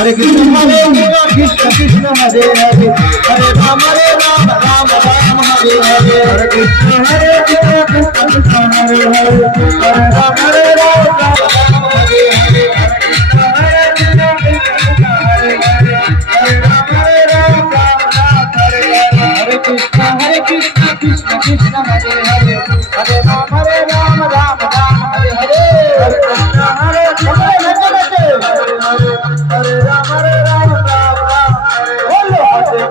Hare Krishna Krishna Krishna Hare Hare Hare Rama Rama Rama Hare Hare Hare Krishna Krishna Krishna Hare Hare Hare Rama Rama Hare Hare Hare Krishna Hare Hare Hare Rama Rama Hare Hare Hare Krishna Krishna Krishna Hare Hare Hare Rama Rama Hare Hare Hare Krishna Hare Hare Rama Rama Hare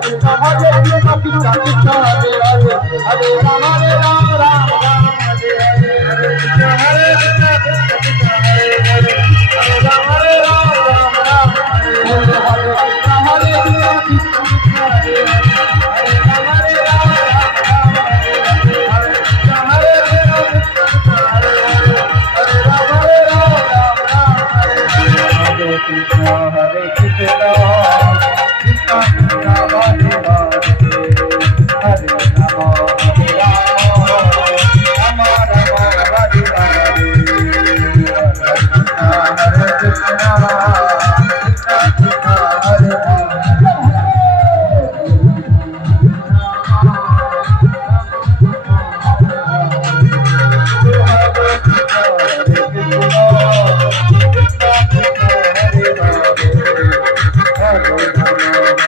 Krishna Hare Krishna Krishna Krishna Hare Hare Hare Rama Rama Hare Hare Hare Krishna Hare Krishna Krishna Hare Hare Hare Rama Rama Hare Hare Hare Krishna Hare Krishna Krishna Hare Hare